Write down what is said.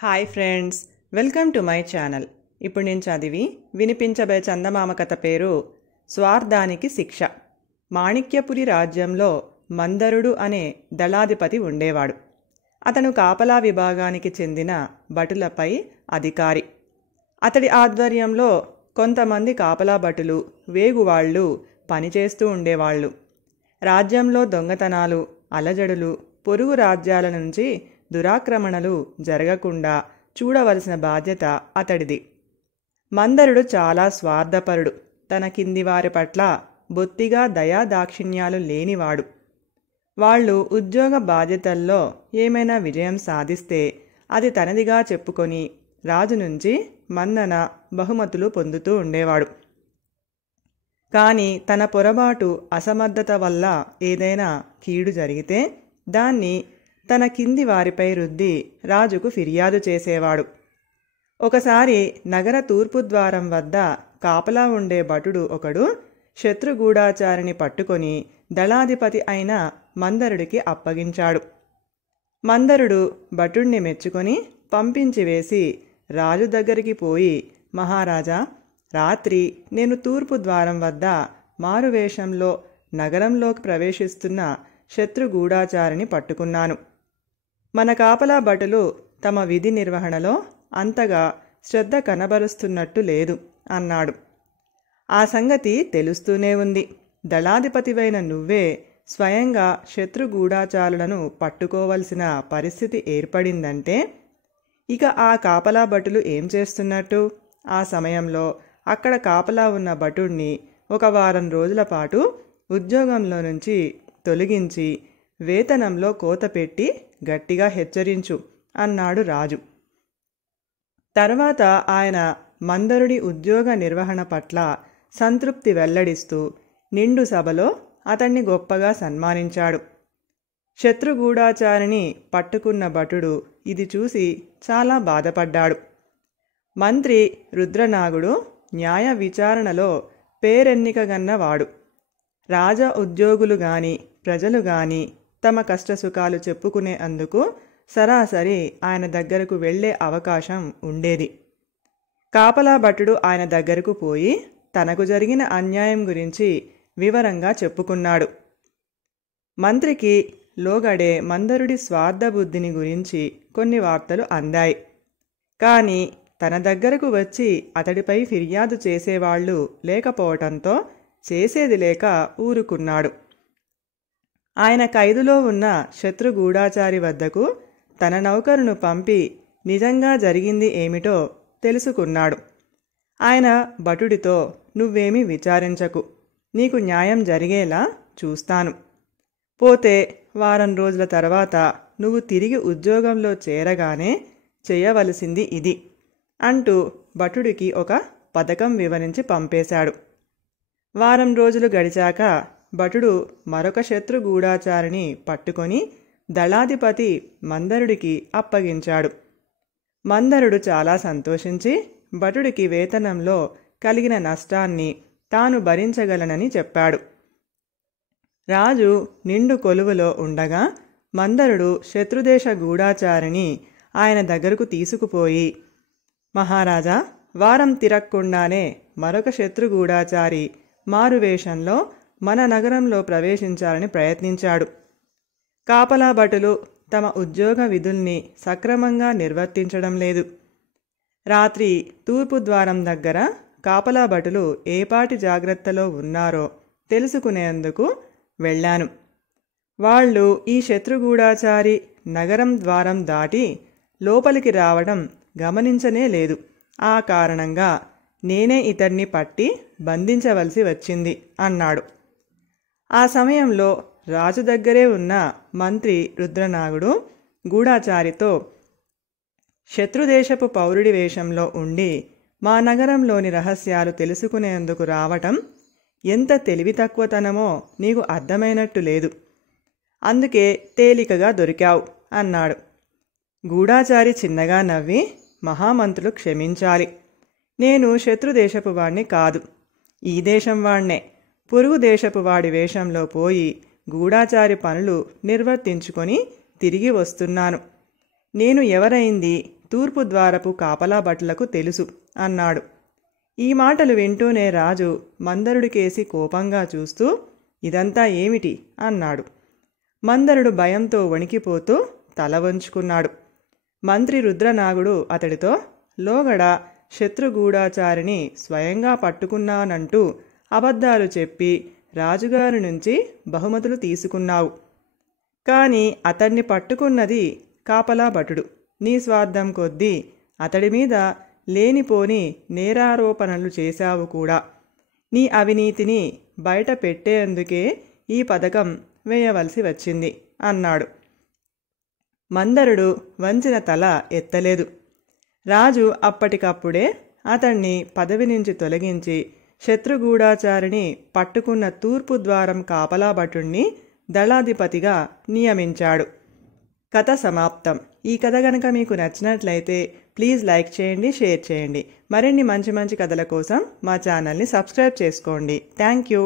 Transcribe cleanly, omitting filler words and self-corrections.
Hi friends, welcome to my channel. ఇప్పుడు నేను చదివి వినిపించబోయే చందమామ కథ పేరు స్వార్థానికి శిక్ష. మాణిక్యపురి రాజ్యంలో మందరుడు అనే దళాధిపతి ఉండేవాడు. అతను కాపలా విభాగానికి చెందిన భటులపై అధికారి. అతడి ఆధ్వర్యంలో కొంతమంది కాపలా భటులు, వేగువాళ్లు పనిచేస్తూ ఉండేవాళ్ళు. రాజ్యంలో దొంగతనాలు, అలజడులు, పొరుగు రాజ్యాల నుంచి దురాక్రమణలు జరగకుండా చూడవలసిన బాధ్యత అతడిది. మందరుడు చాలా స్వార్థపరుడు. తన కింది వారి పట్ల బొత్తిగా దయాదాక్షిణ్యాలు లేనివాడు. వాళ్ళు ఉద్యోగ బాధ్యతల్లో ఏమైనా విజయం సాధిస్తే అది తనదిగా చెప్పుకొని రాజు నుంచి మన్నన, బహుమతులు పొందుతూ ఉండేవాడు. కానీ తన పొరపాటు, అసమర్థత వల్ల ఏదైనా కీడు జరిగితే దాన్ని తన కింది వారిపై రుద్ది రాజుకు ఫిర్యాదు చేసేవాడు. ఒకసారి నగర తూర్పు ద్వారం వద్ద కాపలా ఉండే భటుడు ఒకడు శత్రుగూఢాచారిని పట్టుకొని దళాధిపతి అయిన మందరుడికి అప్పగించాడు. మందరుడు భటుణ్ణి మెచ్చుకొని పంపించి వేసి రాజు దగ్గరికి పోయి, మహారాజా, రాత్రి నేను తూర్పు ద్వారం వద్ద మారువేషంలో నగరంలోకి ప్రవేశిస్తున్న శత్రుగూఢాచారిని పట్టుకున్నాను. మన కాపలా భటులు తమ విధి నిర్వహణలో అంతగా శ్రద్ధ కనబరుస్తున్నట్టు లేదు అన్నాడు. ఆ సంగతి తెలుస్తూనే ఉంది. దళాధిపతివైన నువ్వే స్వయంగా శత్రుగూఢాచారులను పట్టుకోవలసిన పరిస్థితి ఏర్పడిందంటే ఇక ఆ కాపలా భటులు ఏం చేస్తున్నట్టు? ఆ సమయంలో అక్కడ కాపలా ఉన్న భటుణ్ణి 1 వారం రోజుల పాటు ఉద్యోగంలో నుంచి తొలగించి వేతనంలో కోత పెట్టి గట్టిగా హెచ్చరించు అన్నాడు రాజు. తర్వాత ఆయన మందరుడి ఉద్యోగ నిర్వహణ పట్ల సంతృప్తి వెల్లడిస్తూ నిండు సభలో అతన్ని గొప్పగా సన్మానించాడు. శత్రుగూఢాచారిని పట్టుకున్న భటుడు ఇది చూసి చాలా బాధపడ్డాడు. మంత్రి రుద్రనాగుడు న్యాయ విచారణలో పేరెన్నికగన్నవాడు. రాజ ఉద్యోగులు గాని ప్రజలు గాని తమ కష్టసుఖాలు చెప్పుకునే అందుకు సరాసరి ఆయన దగ్గరకు వెళ్లే అవకాశం ఉండేది. కాపలా భటుడు ఆయన దగ్గరకు పోయి తనకు జరిగిన అన్యాయం గురించి వివరంగా చెప్పుకున్నాడు. మంత్రికి లోగడే మందరుడి స్వార్థబుద్ధిని గురించి కొన్ని వార్తలు అందాయి. కానీ తన దగ్గరకు వచ్చి అతడిపై ఫిర్యాదు చేసేవాళ్లు లేకపోవటంతో చేసేది లేక ఊరుకున్నాడు. ఆయన ఖైదులో ఉన్న శత్రుగూఢాచారి వద్దకు తన నౌకరును పంపి నిజంగా జరిగింది ఏమిటో తెలుసుకున్నాడు. ఆయన భటుడితో, నువ్వేమీ విచారించకు, నీకు న్యాయం జరిగేలా చూస్తాను. పోతే వారం రోజుల తర్వాత నువ్వు తిరిగి ఉద్యోగంలో చేరగానే చేయవలసింది ఇది అంటూ భటుడికి ఒక పథకం వివరించి పంపేశాడు. వారం రోజులు గడిచాక భటుడు మరొక శత్రుగూఢాచారిని పట్టుకొని దళాధిపతి మందరుడికి అప్పగించాడు. మందరుడు చాలా సంతోషించి భటుడికి వేతనంలో కలిగిన నష్టాన్ని తాను భరించగలనని చెప్పాడు. రాజు నిండు కొలువులో ఉండగా మందరుడు శత్రుదేశ గూఢాచారిని ఆయన దగ్గరకు తీసుకుపోయి, మహారాజా, వారం తిరక్కుండానే మరొక శత్రుగూఢాచారి మారువేషంలో మన నగరంలో ప్రవేశించాలని ప్రయత్నించాడు. కాపలా భటులు తమ ఉద్యోగ విధుల్ని సక్రమంగా నిర్వర్తించడం లేదు. రాత్రి తూర్పు ద్వారం దగ్గర కాపలా భటులు ఏపాటి జాగ్రత్తలో ఉన్నారో తెలుసుకునేందుకు వెళ్ళాను. వాళ్ళు ఈ శత్రుగూఢాచారి నగరం ద్వారం దాటి లోపలికి రావడం గమనించనే లేదు. ఆ కారణంగా నేనే ఇతన్ని పట్టి బంధించవలసి వచ్చింది అన్నాడు. ఆ సమయంలో రాజు దగ్గరే ఉన్న మంత్రి రుద్రనాగుడు గూఢాచారితో, శత్రుదేశపు పౌరుడి వేషంలో ఉండి మా నగరంలోని రహస్యాలు తెలుసుకునేందుకు రావటం ఎంత తెలివి తక్కువతనమో నీకు అర్థమైనట్టు లేదు. అందుకే తేలికగా దొరికావు అన్నాడు. గూఢాచారి చిన్నగా నవ్వి, మహామంత్రులు క్షమించాలి, నేను శత్రుదేశపు వాణ్ణి కాదు, ఈ దేశం వాణ్ణే. పొరుగు దేశపు వాడి వేషంలో పోయి గూఢాచారి పనులు నిర్వర్తించుకొని తిరిగి వస్తున్నాను. నేను ఎవరైంది తూర్పు ద్వారపు కాపలా భటులకు తెలుసు అన్నాడు. ఈ మాటలు వింటూనే రాజు మందరుడికేసి కోపంగా చూస్తూ ఇదంతా ఏమిటి అన్నాడు. మందరుడు భయంతో వణికిపోతూ తల వంచుకున్నాడు. మంత్రి రుద్రనాగుడు అతడితో లోగడ శత్రుగూఢాచారిని స్వయంగా పట్టుకున్నానంటూ అబద్ధాలు చెప్పి రాజుగారి నుంచి బహుమతులు తీసుకున్నావు. కాని అతన్ని పట్టుకున్నది కాపలా భటుడు. నీ స్వార్థం కొద్దీ అతడి మీద లేనిపోని నేరారోపణలు చేశావు కూడా. నీ అవినీతిని బయట పెట్టేందుకే ఈ పథకం వేయవలసి వచ్చింది అన్నాడు. మందరుడు వంచిన తల ఎత్తలేదు. రాజు అప్పటికప్పుడే అతన్ని పదవి నుంచి తొలగించి శత్రుగూఢాచారిని పట్టుకున్న తూర్పు ద్వారం కాపలా భటుణ్ణి దళాధిపతిగా నియమించాడు. కథ సమాప్తం. ఈ కథ గనక మీకు నచ్చినట్లయితే ప్లీజ్ లైక్ చేయండి, షేర్ చేయండి. మరిన్ని మంచి మంచి కథల కోసం మా ఛానల్ని సబ్స్క్రైబ్ చేసుకోండి. Thank you.